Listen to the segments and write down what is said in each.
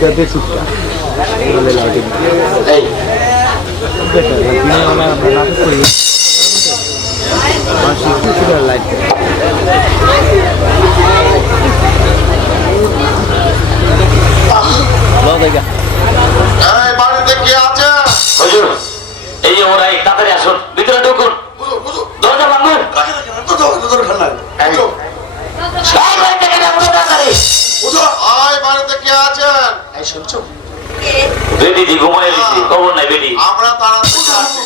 Jadi sudah. Boleh lagi. Betul. Ini orang berlaku kuih. Masih itu sudah light. Lo tega. বাড়িতে কে আছে? হুজুর, এই যে ওরাই তাড়াতাড়ি আসুন, ভিতরে ঢুকুন। দরজা ভাঙুন। সব বাড়িতে কেন এত তাড়াতাড়ি? বাড়িতে কে আছেন? বেটি দি ঘুমায় দিচ্ছি, খবর নাই বেটি। আমরা তাড়াতাড়ি আসছি।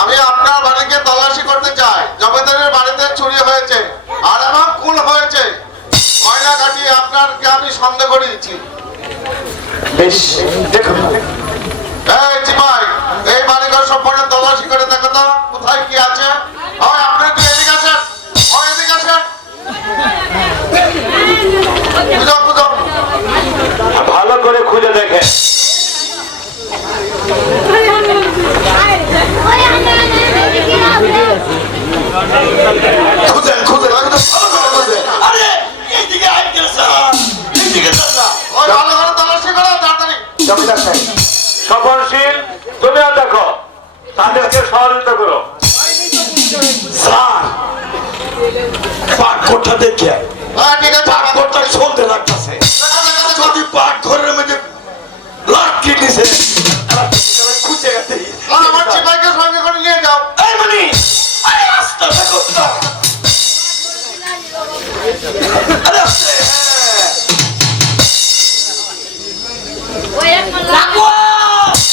আমি আপনার বাড়িকে তল্লাশি করতে চাই। জমিদারের বাড়িতে চুরি হয়েছে আর আমার খুন হয়েছে। ময়না কাটিয়ে আপনাকে আমি সন্দেহ করে দিচ্ছি। বেশ, দেখুন। এই চিপাই, এই বাড়িঘর সম্পূর্ণ তল্লাশি করে দেখো তো কোথায় কি আছে। হয় আপনি একটু এদিকে আসেন, হয় এদিকে আসেন। বুঝো। ভালো করে খুঁজে দেখে। স্বপনশীল, তুমিও দেখো, তাদেরকে সহযোগিতা করো। পাটঘরটা দেখে ঠিক আছে, পাটঘরটা চলতে লাগতেছে। যদি পাটঘরের মধ্যে লাঠি নিছে খুঁজে গেছে। আমার চিপাইকে সঙ্গে করে নিয়ে যাও। এই মানি, আরে আস্তে থাকো না। আরে আস্তে।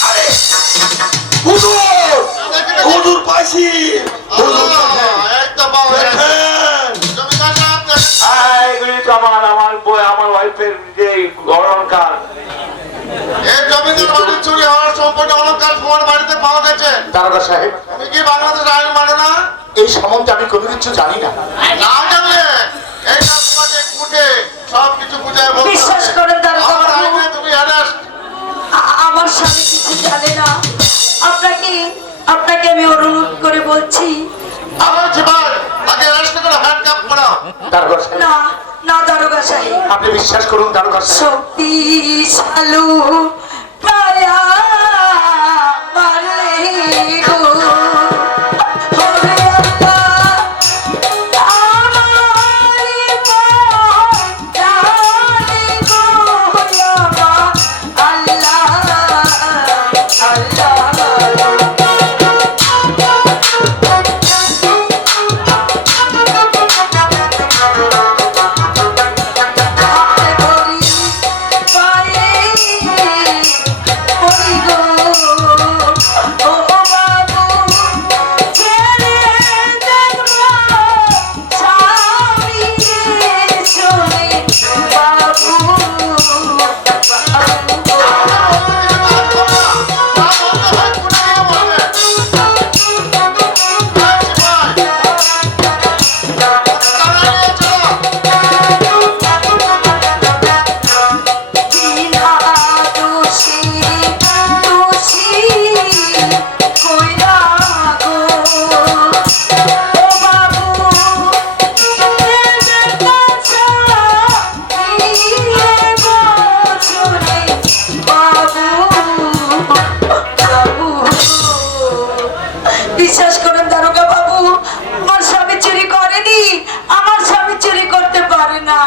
আরে হুজুর, হুজুর পাইছি। জমিদার সাহেব এগুলি তো আমার বই, আমার ওয়াইফের যে অলঙ্কার। এই জমিদার বাড়ির চুরি হওয়ার সম্পূর্ণ অলঙ্কার তোমার বাড়িতে পাওয়া গেছে। দারোগা সাহেব, তুমি কি বাংলাদেশ আইন মানে না? এই সম্বন্ধে আমি কোনো কিছু জানি না। না জানলে এই তোমাকে কুটে সব কিছু বুঝায় বলতে হবে। বিশ্বাস করেন দারোগা আমার বাবু, আইনে তুমি হ্যারাস। আমার স্বামী কিছু জানে না। আপনাকে আমি অনুরোধ করে বলছি। আমার জীবন তাকে অ্যারেস্ট করে হ্যান্ডকাপ করাও। দারোগা সাহেব, না দারোগা সাহেব, আপনি বিশ্বাস করুন দারোগা সাহেব। শক্তিশালু কায়া মারলে গো হবে বিশ্বাস করেন দারোগা বাবু, আমার স্বামী চুরি করেনি। আমার স্বামী চুরি করতে পারে না।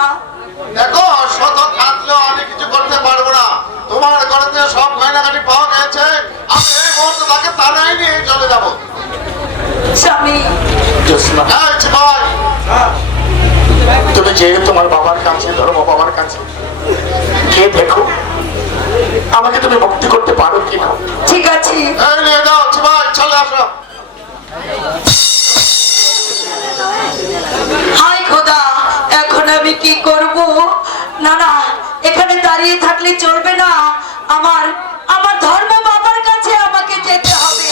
দেখো, শত থাকলেও আমি কিছু করতে পারবো না। তোমার ঘরেতে সব গয়নাগাটি পাওয়া গেছে। আমি এই মুহূর্তে তাকে থানায় নিয়ে চলে যাবো। স্বামী, এই চিপাই, তুমি যে তোমার বাবার কাছে, ধর্ম বাবার কাছে গিয়ে দেখো আমাকে তুমি মুক্তি করতে পারো কিনা। ঠিক আছে। এই নিয়ে যাও চিপাই, চলে আসো। হাই খোদা, এখন আমি কি করব? না, এখানে দাঁড়িয়ে থাকলে চলবে না। আমার ধর্ম বাবার কাছে আমাকে যেতে হবে।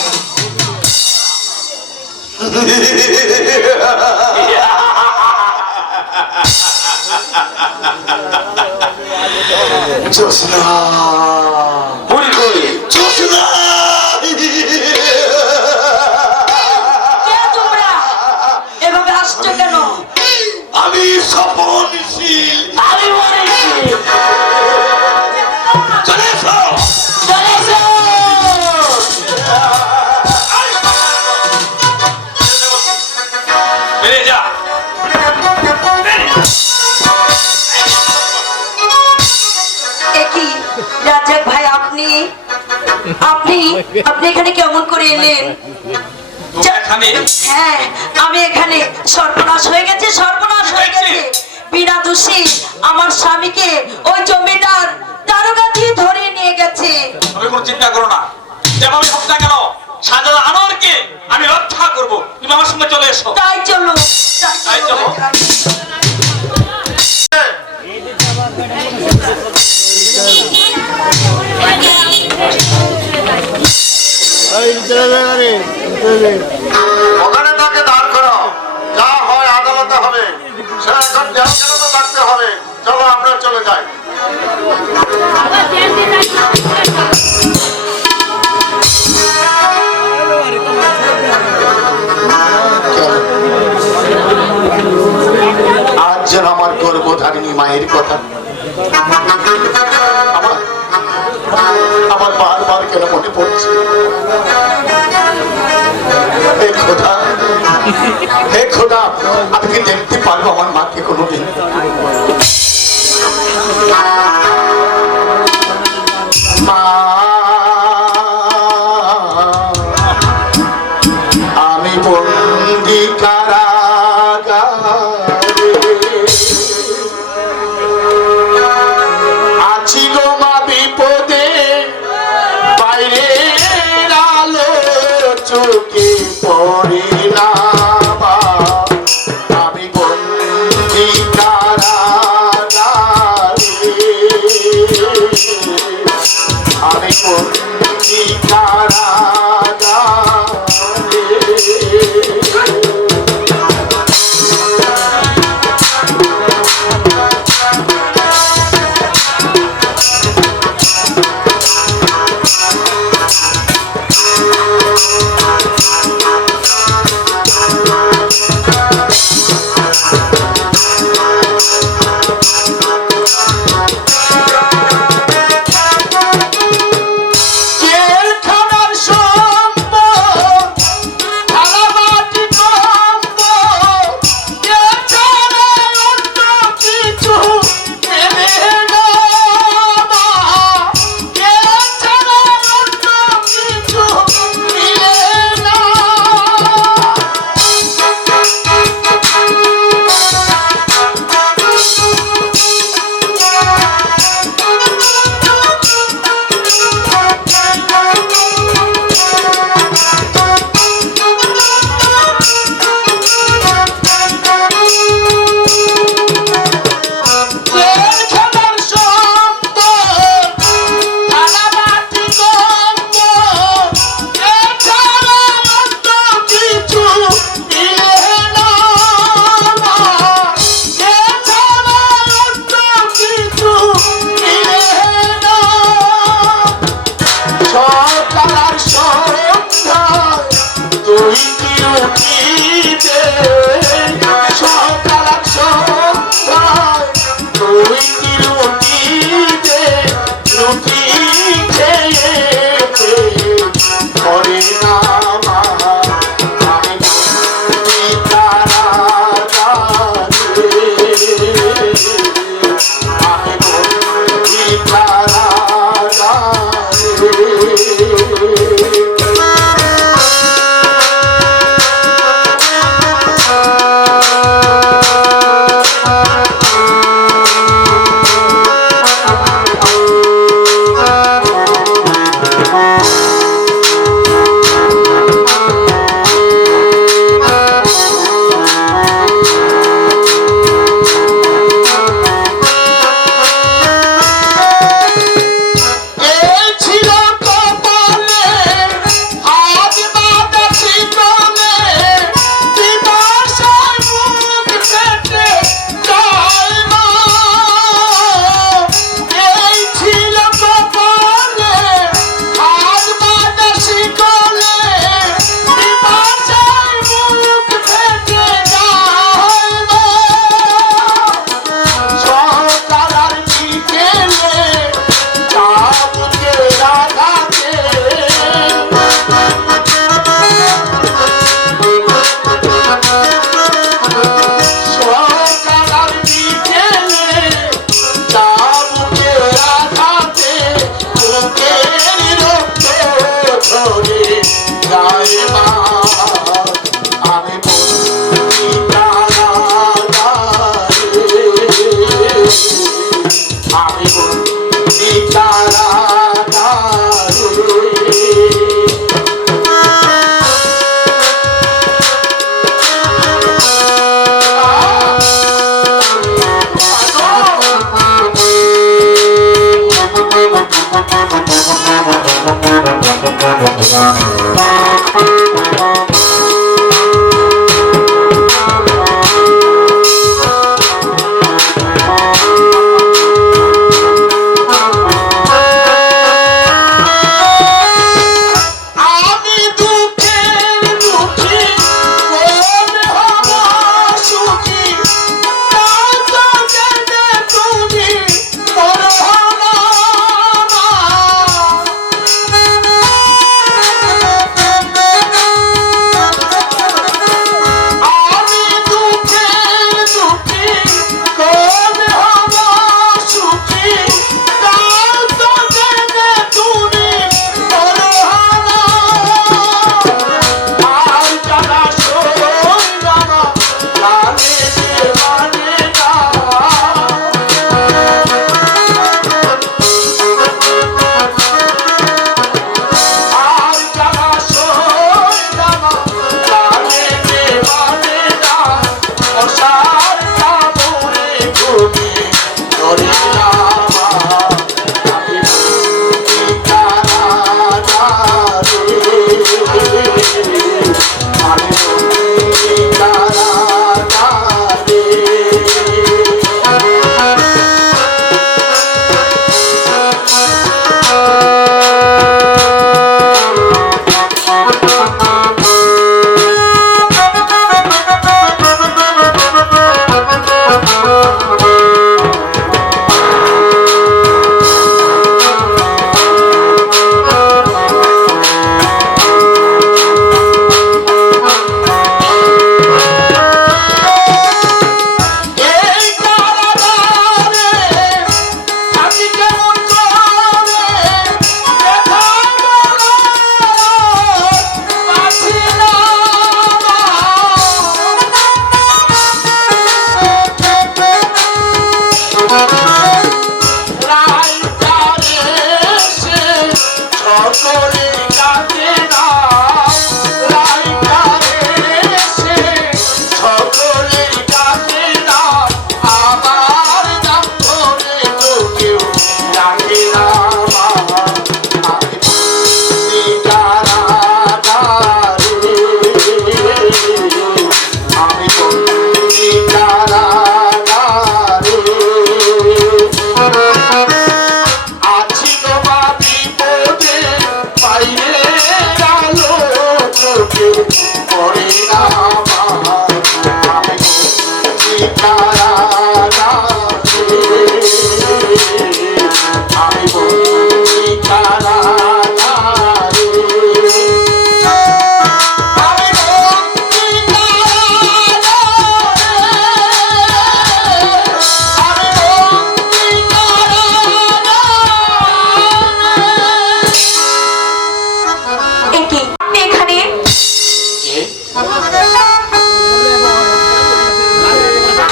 জোসনা, বুড়ি কই? জোসনা, কে তোমরা? এভাবে আসছো কেন? স্বপনশীল। আমি মরেছি। চলে এসো। চলে এসো। বেরিয়ে যা। একই রাজাক ভাই, আপনি আপনি আপনি এখানে কেমন করে এলেন? তুমি এখানে? হ্যাঁ, আমি এখানে। সর্বনাশ হয়ে গেছে, সর্বনাশ হয়ে গেছে। বিনা দোষী আমার স্বামীকে ওই জমিদার দারোগা দিয়ে ধরে নিয়ে গেছে। তুমি কোনো চিন্তা করো না, যেভাবে হোক না কেন শাহজাহান আনোয়ারকে আমি রক্ষা করব। তুমি আমার সঙ্গে চলে এসো। তাই চলো, তাই চলো। ওখানে তাকে দাঁড় করো, যা হয় আদালতে হবে। সে এখন জেল কেন তো থাকতে হবে। চলো আমরা চলে যাই। আজ যেন আমার গর্ভধারিণী মায়ের কথা আমার বারবার কেন মনে পড়ছে। হে খোদা, হে খোদা, আমি কি দেখতে পারবো আমার মাকে কোনোদিন? মা, আমি বন্দি কারাগারে আছি গো মা, বিপদে বাইরের আলো চোখে পড়ে না। আমি বন্দি কারাগারে, আমি বন্দি কারাগারে।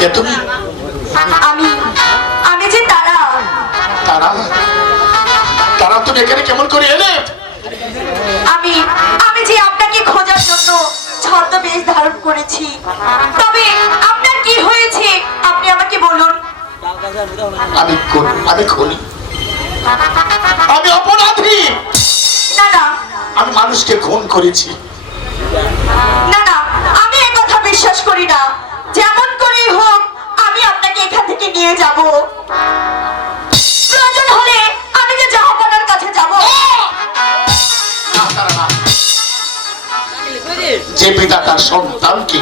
কে তুমি? আমি আমি যে তারা। তারা? তারা তুমি এখানে কেমন করে এলে? আমি আমি যে আপনাকে খোঁজার জন্য ছদ্মবেশ ধারণ করেছি। তবে আপনার কি হয়েছে আপনি আমাকে বলুন। আমি খুনি, আমি অপরাধী। না না আমি মানুষকে খুন করেছি। না না, আমি এই কথা বিশ্বাস করি না। যেমন করেই হোক আমি আপনাকে এখান থেকে নিয়ে যাব। প্রয়োজন হলে আমি যে জাহাপানার কাছে যাব। না, তারা না। যে পিতা তার সন্তানকে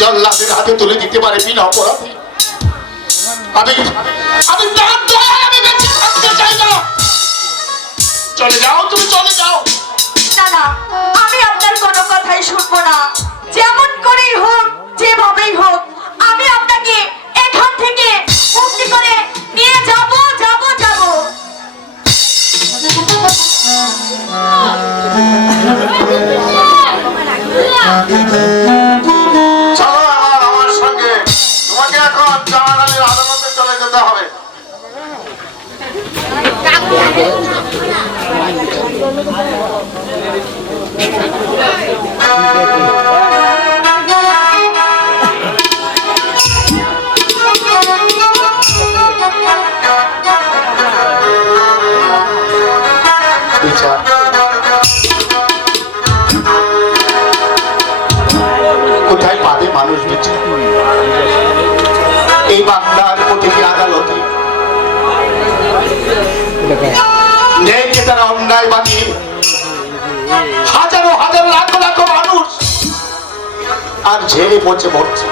জল্লাদের হাতে তুলে দিতে পারে বিনা অপরাধে, আমি আমি তার দয়ায় আমি বেঁচে থাকতে চাই না। চলে যাও, তুমি চলে যাও। না না, আমি আপনার কোনো কথাই শুনবো না। যেমন করেই হোক যেভাবেই হোক আমি আপনাকে এখান থেকে মুক্তি করে নিয়ে যাব যাব যাব। চলো এবার আমার সঙ্গে, তোমাকে এখন জাহানালীর আদালতে চলে যেতে হবে। বিচার কোথায় পাবে মানুষ বিচার? এই বাংলার প্রতিটি আদালতে নেই যে তারা অন্যায় বানিয়ে হাজারো হাজার লাখ লাখ মানুষ আর ঝেড়ে পচে মরছে।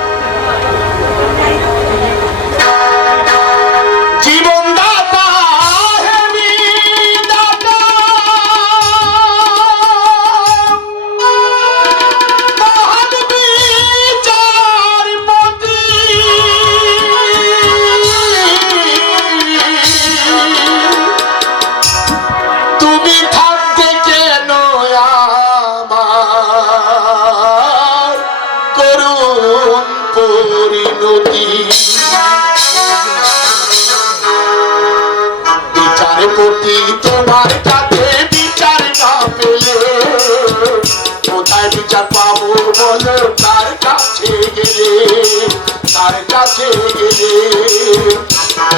জীবনদাতা হে বিধাতা, মহান বিচারপতি, তুমি থাকতে কেন আমার করুণ পরিণতি? বিচারপতি তোমার কাছে বিচার না পেলে কোথায় বিচার পাবো বলো? তার কাছে গেলে, তার কাছে গেলে।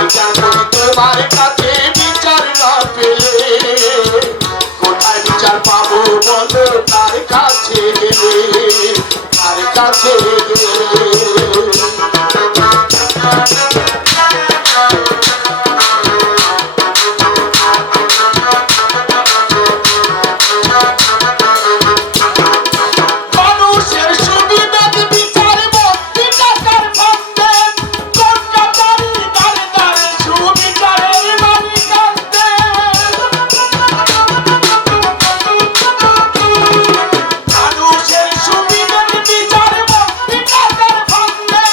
বিচারপতি তোমার কাছে বিচার না পেলে কোথায় বিচার পাবো বলো? তার কাছে গেলে, তার কাছে গেলে। মানুষের সুবিধার বিচার মন্ত্রী টাকার ফান্দে, কলকাতারি দাঁড়ে দাঁড়ে সুবিচারের মালিকান্তে। মানুষের সুবিধার বিচার মন্ত্রী টাকার ফান্দে,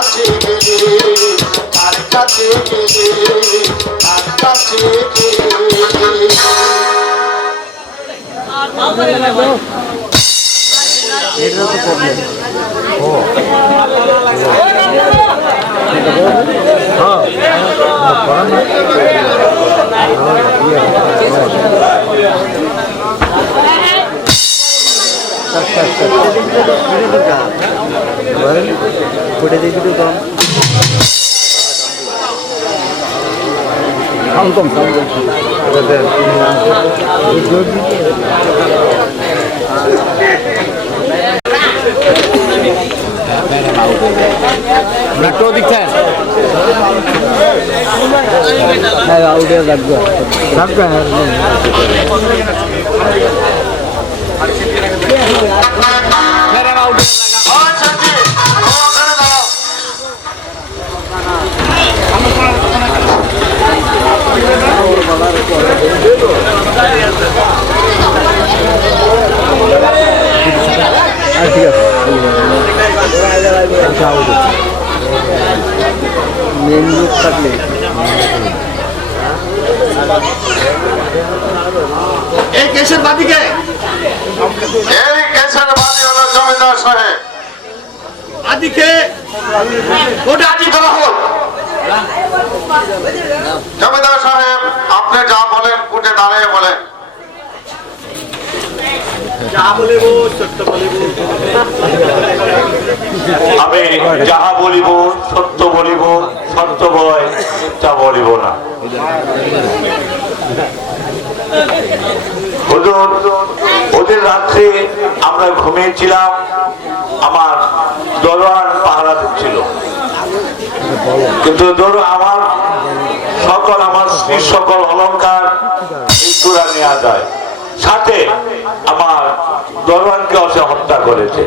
কাছে গেলে তার কাছে গেলে তার কাছে গেলে এটা তো প্রবলেম ফুটে দেখি তো কম সাউন্ড কম নাট্য দিচ্ছেন হ্যাঁ আউটে লাগবে লাগবে ওই সঞ্জি, ও ওখানে দাঁড়াও। ঠিক আছে মেন রুট থাকলে এই কেসের বাদিকে এই কেসের বাদী হলো জমিদার সাহেব। আদিকে ওটা আদি করা হোক। জমিদার সাহেব, আপনি যা বলেন কোর্টে দাঁড়িয়ে বলেন। আমি যাহা বলিব সত্য বলিব, সত্য বয় তা বলিব না। হুজুর, ওদের রাত্রে আমরা ঘুমিয়েছিলাম, আমার দরবার পাহারা দিচ্ছিল, কিন্তু ধরো আমার স্ত্রীর সকল অলংকার এই চূড়া নেওয়া যায়, সাথে আমার দরবারকে অসে হত্যা করেছে।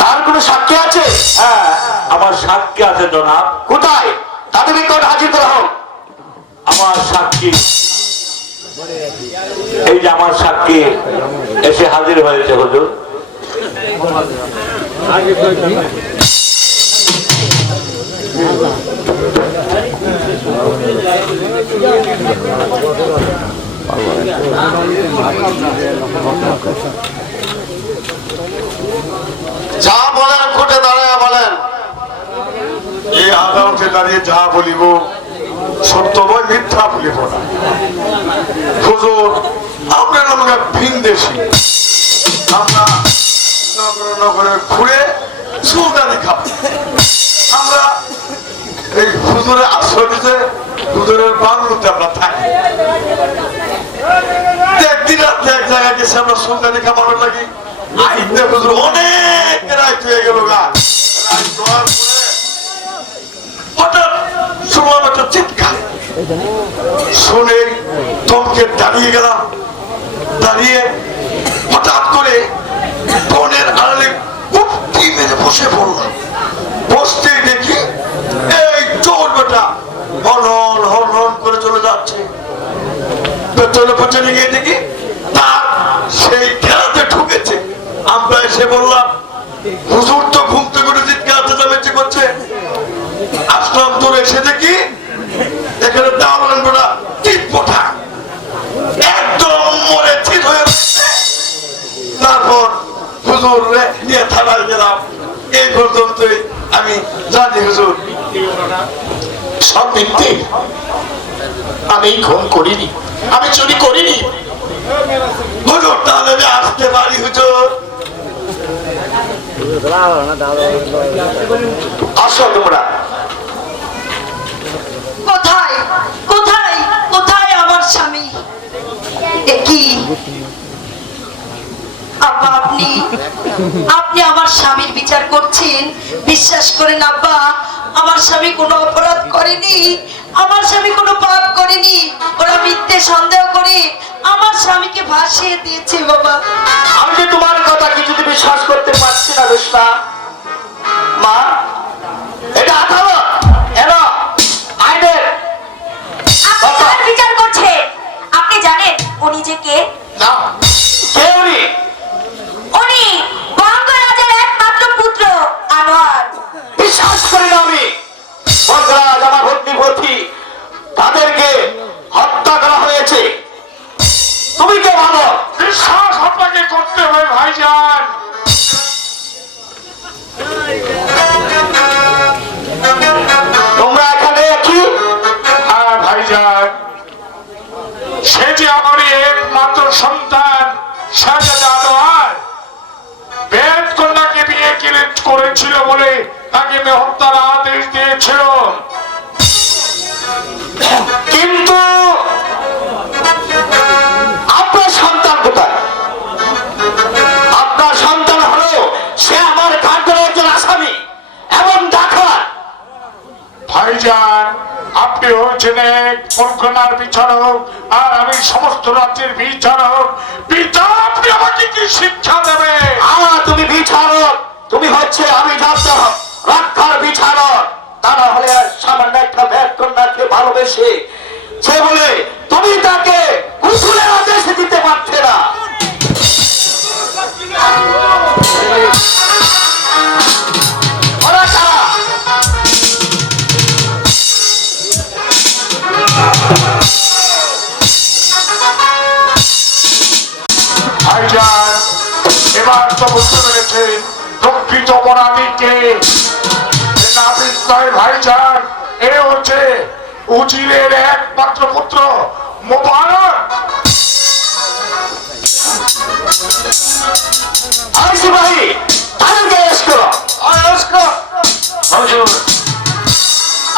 তার কোনো সাক্ষী আছে? হ্যাঁ, আমার সাক্ষী আছে জনাব। কোথায়? তাদের নিকট হাজির করা হোক। আমার সাক্ষী এই যে আমার সাক্ষী এসে হাজির হয়েছে হুজুর। যা বলেন কোর্টে দাঁড়িয়ে বলেন। এই আদালতে দাঁড়িয়ে যা বলিব সত্য বই, মিথ্যা বলিব না। হুজুর, আমরা ভিনদেশী, আমরা নগরে নগরে ঘুরে সুলতানি খাবো। আমরা এই হুজুরের আশ্রয় দিতে হুজুরের বাংলোতে আমরা থাকি। একদিন রাত্রে এক জায়গায় গেছে আমরা সুলতানি খাবানোর লাগি। আইতে হুজুর অনেক রাত হয়ে গেল গা। রাত হওয়ার পরে হঠাৎ শুনলাম একটা চিৎকার। শুনে তমকে দাঁড়িয়ে গেলাম। দাঁড়িয়ে হঠাৎ করে বনের আড়ালে কুপটি মেরে বসে পড়লাম। বসতেই দেখি এই চোর বেটা হনন হনন করে চলে যাচ্ছে। পেছনে পেছনে গিয়ে দেখি তার সেই খেলাতে ঢুকেছে। আমরা এসে বললাম, হুজুর তো ঘুম থেকে উঠে চিৎকার চেঁচামেচি করছে। আসলাম, তোর এসে দেখি এখানে দাঁড়ান বেটা টিপ পোঠা একদম মরে ঠিক হয়ে গেছে। তারপর হুজুর নিয়ে থানায় গেলাম। এই পর্যন্তই আমি জানি হুজুর। সব মিথ্যে। আমি খুন করিনি, আমি চুরি করিনি। হুজুর, তাহলে আমি আসতে পারি হুজুর? আসো তোমরা। কোথায় কোথায় কোথায় আমার স্বামী? কি আব্বা, আপনি আপনি আমার স্বামীর বিচার করছেন? বিশ্বাস করেন আব্বা, আমার স্বামী কোনো অপরাধ করেনি, আমার স্বামী কোনো পাপ করেনি। ওরা মিথ্যে সন্দেহ করে আমার স্বামীকে ভাসিয়ে দিয়েছে বাবা। আমি যে তোমার কথা কিছুতে বিশ্বাস করতে পারছি না রুষ্টা। মা, এটা আঠালো এলো আইনের আপনার বিচার করছে। আপনি জানেন উনি যে কে? না। কে উনি? উনি বঙ্গ রাজার একমাত্র পুত্র আনোয়ার। বিশ্বাস মেয়ে হত্যার আদেশ দিয়েছিল, কিন্তু আপনার সন্তান কোথায়? আপনার সন্তান হলো সে আমার কাঠের একজন আসামি এবং ডাকাত। ভাইজান, আপনি হচ্ছেন এক পরগনার বিচারক আর আমি সমস্ত রাজ্যের বিচারক। বিচার আপনি আমাকে কি শিক্ষা দেবে? তুমি বিচারক, তুমি হচ্ছে আমি রক্ষার বিচারক। তা না হলে সামান্য একটা ব্যাট কন্যাকে ভালোবেসে সে বলে তুমি তাকে কুসুলের আদেশ দিতে পারছে না। ওরা কারা? ভাইজান, এবার তো বুঝতে পেরেছেন প্রকৃত অপরাধীকে। ভাইজান, এ হচ্ছে উজিরের একমাত্র পুত্র মোবারক।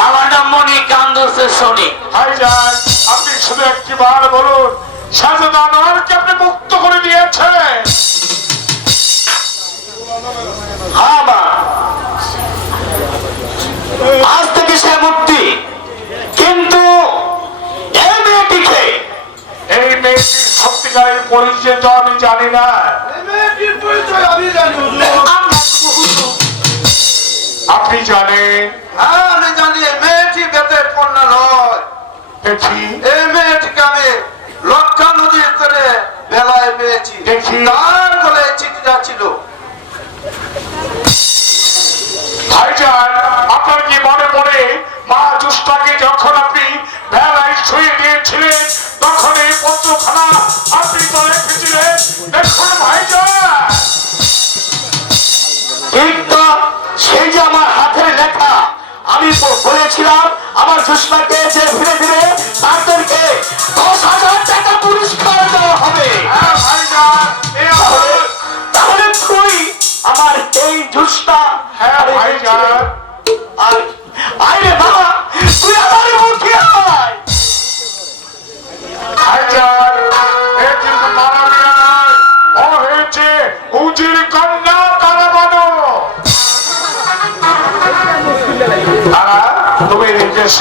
আমার নাম মনিক, কান্দছে শনি। ভাইজান, আপনি শুধু একটি বার বলুন, শাহজাদা আনোয়ারকে আপনি মুক্ত করে দিয়েছেন? হ্যাঁ মা, আজ থেকে সে মুক্তি। কিন্তু এই মেয়েটিকে, এই মেয়েটির সত্যিকারের পরিচয় তো আমি জানি না। আপনি জানেন? হ্যাঁ, আমি জানি। মেয়েটি বেতের কন্যা নয়। দেখি এই মেয়েটিকে আমি লক্ষা নদীর তীরে বেলায় পেয়েছি। দেখি। তার বলে চিঠিটা ছিল। ভাইজান, আপনার কি মনে পড়ে মা জুস্তাকে যখন আপনি বেলায় শুয়ে দিয়েছিলেন তখন এই পত্রখানা আপনি তো রেখেছিলেন? দেখুন ভাইজান, ঠিক তো সেই যে আমার হাতের লেখা। আমি বলেছিলাম আমার জুস্তাকে যে ফিরে দিবে তাদেরকে 10,000 টাকা পুরস্কার দেওয়া হবে। তাহলে তুই আমার এই জুস্তা। হ্যাঁ ভাইজান। আরে বাবা, তুই আমার মুখে আয়। ভাইজান, এ কিন্তু মাননীয় নয়, ও হয়েছে উজির কন্যা কারাবানো। তুমি নিজস্ব